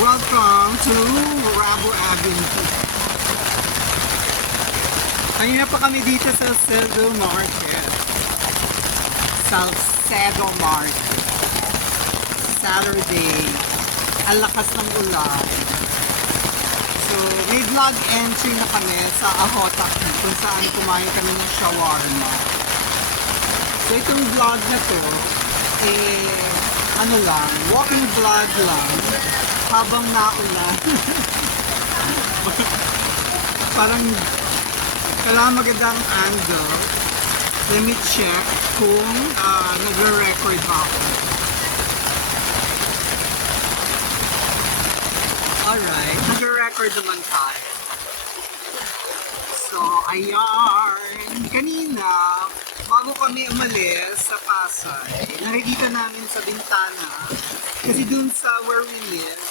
Welcome to Rabo Avenue. Kanina pa kami dito sa Salcedo Market. Salcedo Market. Saturday. Ang lakas ng ulan. So, may vlog entry na kami sa Ahotaki kung saan kumain kami ng shawarma. So, itong vlog na to, ano lang, walking vlog lang habang naulan. Parang kailangan magandang angle. Let me check kung nagre-record ako. Alright, nagre-record naman tayo. So, ayan. Kanina, bago kami umalis sa Pasay, nakikita namin sa bintana, kasi dun sa where we live,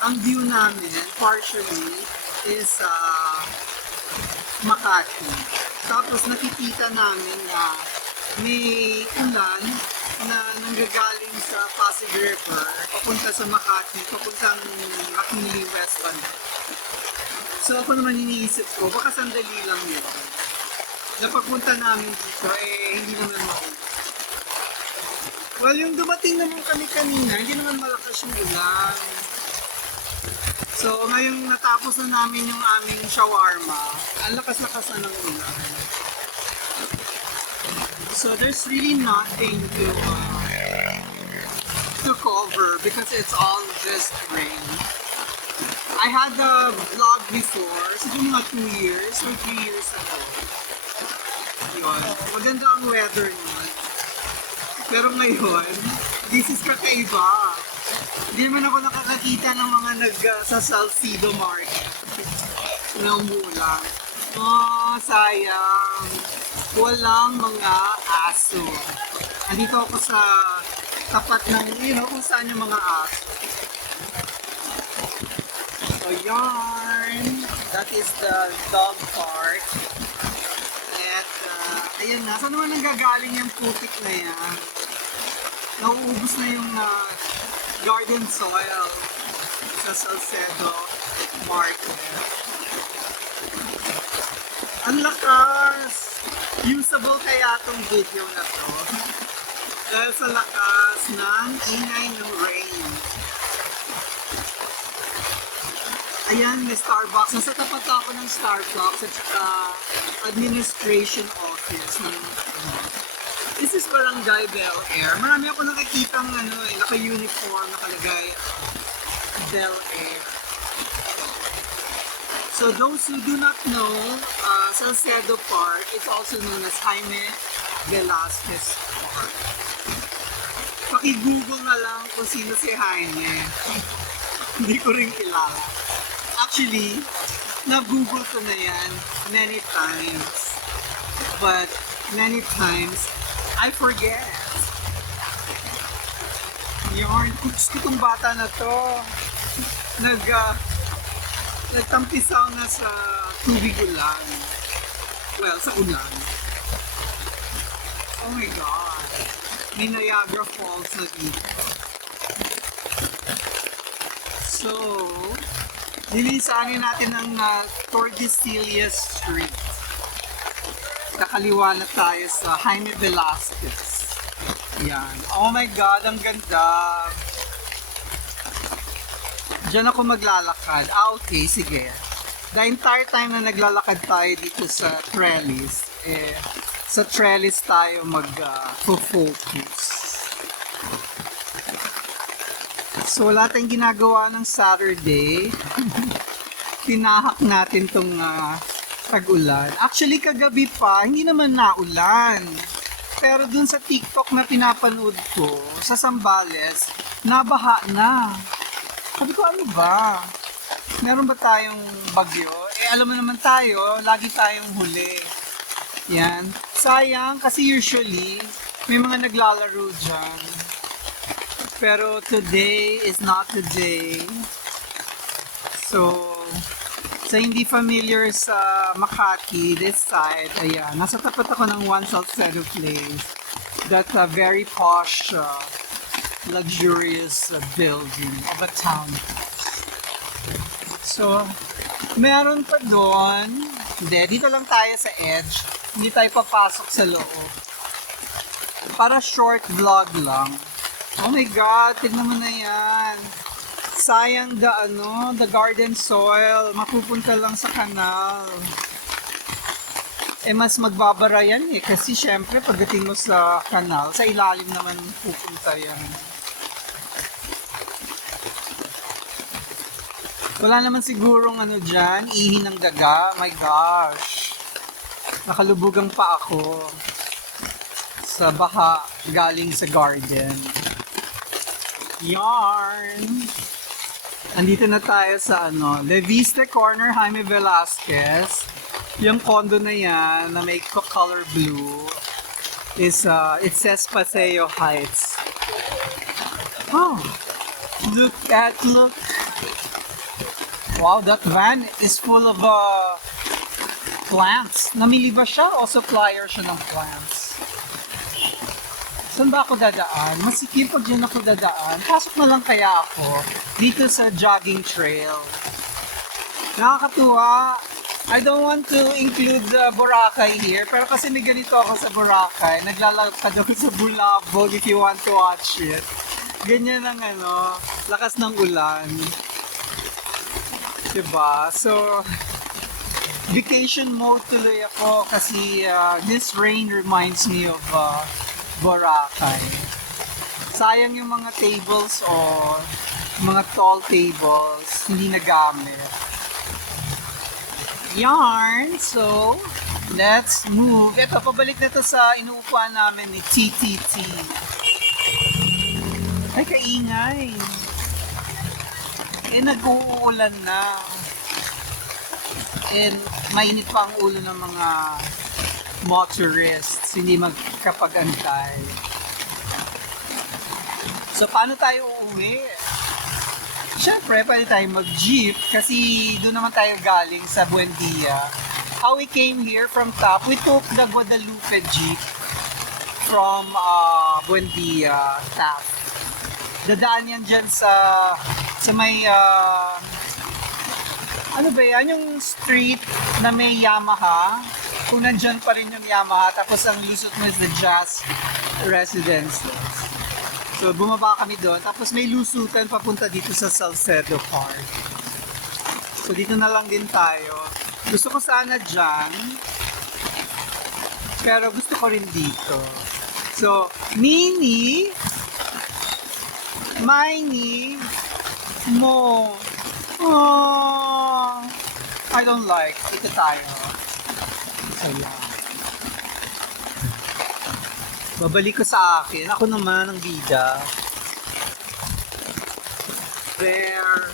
ang view namin, partially, is Makati. Tapos nakikita namin na may ulan na nanggagaling sa Pasig River, papunta sa Makati, papuntang Makili West Banda. So ako naman iniisip ko, baka sandali lang yun. Napagpunta namin dito, hindi naman makuha. Well, yung dumating naman kami kanina, hindi naman malakas yung ulan. So, ngayong natapos na namin yung aming shawarma, ang lakas-lakas na ng ulan. So, there's really nothing to cover because it's all just rain. I had a vlog before, siguro mga 2 years or 3 years ago. Yun. Maganda ang weather nun. Pero ngayon, this is kakaiba. Hindi naman ako nakakakita ng mga sa Salcedo Market na umuulan. Oh, sayang. Walang mga aso. Andito ako sa tapat ng, kung saan yung mga aso. So, yarn. That is the dog park. At, ayun na. Saan naman nanggagaling yung putik na yan? Nauubos na yung garden soil sa Salcedo Market. Ang lakas! Usable kaya itong video na to. Dahil sa lakas ng ingay ng rain. Ayan, may Starbucks. Nasa tapat ako ng Starbucks at saka administration office. This is Barangay Bel Air. Marami ako nakikitang naka-uniform, nakalagay Bel Air. So those who do not know, Salcedo Park is also known as Jaime Velasquez Park. Paki-google na lang kung sino si Jaime. Hindi ko rin kilala. Actually, na-google ko na yan many times. But many times, I forget. Yarn, gusto itong bata na to. Nagtampisaw na sa tubig ulan. Well, sa ulan. Oh my God. May Niagara Falls na dito. So, nilisanin natin ang Tordesillas Street. Kakaliwa na tayo sa Jaime Velasquez. Yan. Oh my God, ang ganda. Diyan ako maglalakad. Okay, sige. The entire time na naglalakad tayo dito sa trellis, sa trellis tayo mag-focus. So, wala tayong ginagawa ng Saturday. Pinahak natin tong tag-ulan. Actually, kagabi pa, hindi naman naulan. Pero dun sa TikTok na pinapanood ko, sa Zambales, nabaha na. Sabi ko, ano ba? Meron ba tayong bagyo? Alam mo naman tayo, lagi tayong huli. Yan. Sayang, kasi usually, may mga naglalaro dyan. Pero today is not the day. So, sa hindi familiar sa Makati, this side, ayan, nasa tapat ako ng One Salcedo Place. That's a very posh, luxurious building of a townhouse. So, meron pa doon. Hindi, dito lang tayo sa edge. Hindi tayo papasok sa loob. Para short vlog lang. Oh my God, tignan mo na yan. Sayang the garden soil. Mapupunta lang sa kanal. Mas magbabara yan kasi syempre pagdating mo sa kanal, sa ilalim naman pupunta yan. Wala naman sigurong dyan, ihi ng daga. My gosh. Nakalubugang pa ako sa baha galing sa garden. Yarn! Andito na tayo sa Le Vista Corner, Jaime Velasquez. Yung condo na yan na may color blue is, it says Paseo Heights. Oh, look. Wow, that van is full of plants. Namili ba siya o supplier siya ng plants? Saan ba ako dadaan? Masikip pag dyan ako dadaan. Pasok na lang kaya ako dito sa jogging trail. Nakakatuwa. I don't want to include the Boracay here, pero kasi may ganito ako sa Boracay. Naglalakad ako sa Bulabog if you want to watch it. Ganyan ang lakas ng ulan. Diba? So, vacation mode tuloy ako kasi this rain reminds me of Boracay. Sayang yung mga tables o mga tall tables, hindi nagamit. Yarn! So, let's move. Ito, pabalik na to sa inuupuan namin ni TTT. Ay, kaingay. Nag-uulan na. And mainit pa ang ulo ng mga motorists, hindi magkapag-antay. So, paano tayo uuwi? Siyempre, pwede tayo mag-jeep kasi doon naman tayo galing sa Buendia. How we came here from top, we took the Guadalupe Jeep from Buendia, top. Dadaan yan dyan sa may, ano ba yan? Yung street na may Yamaha. Kung nandyan pa rin yung Yamaha, tapos ang lusot mo is the Jazz Residences. So, bumaba kami doon. Tapos may lusutan papunta dito sa Salcedo Park. So, dito na lang din tayo. Gusto ko sana dyan. Pero gusto ko rin dito. So, Mini, Miney, Mo. Oh, I don't like. Ito tayo. So, yeah. Babalik ko sa akin. Ako naman ang bida. There.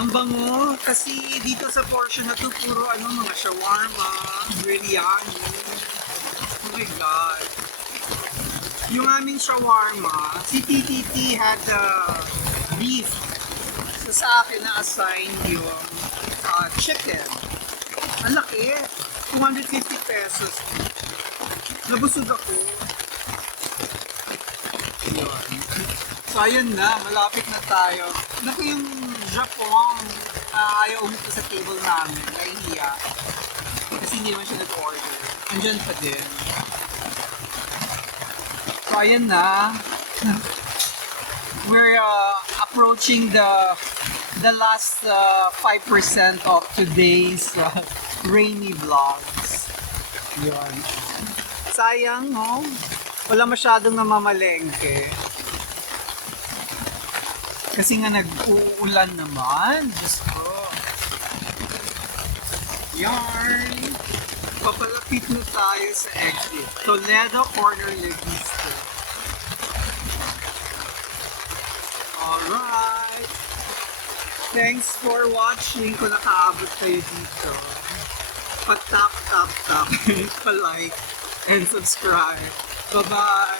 Ang bango. Kasi dito sa portion na to, puro mga shawarma, biryani. Oh my God. Yung aming shawarma, si TTT had beef. So sa akin na-assign yung chicken. Ang laki. 250 pesos. Nabusog ako. Yun. So, ayun na. Malapit na tayo. Naku, yung Japon, ayaw umupo sa table namin. Nahihiya. Kasi hindi naman siya nag-order. Andyan pa din. So, ayun na. We're approaching the last 5% of today's rainy vlogs. Yun. Sayang, no? Wala masyadong namamalengke. Kasi nga nag-uulan naman. Diyos ko. Yarn! Papalapit na tayo sa exit. Toledo Corner, Levista. Alright! Thanks for watching kung nakaabot kayo dito. Pa-tap, tap, tap. Pa-like and subscribe. Bye-bye.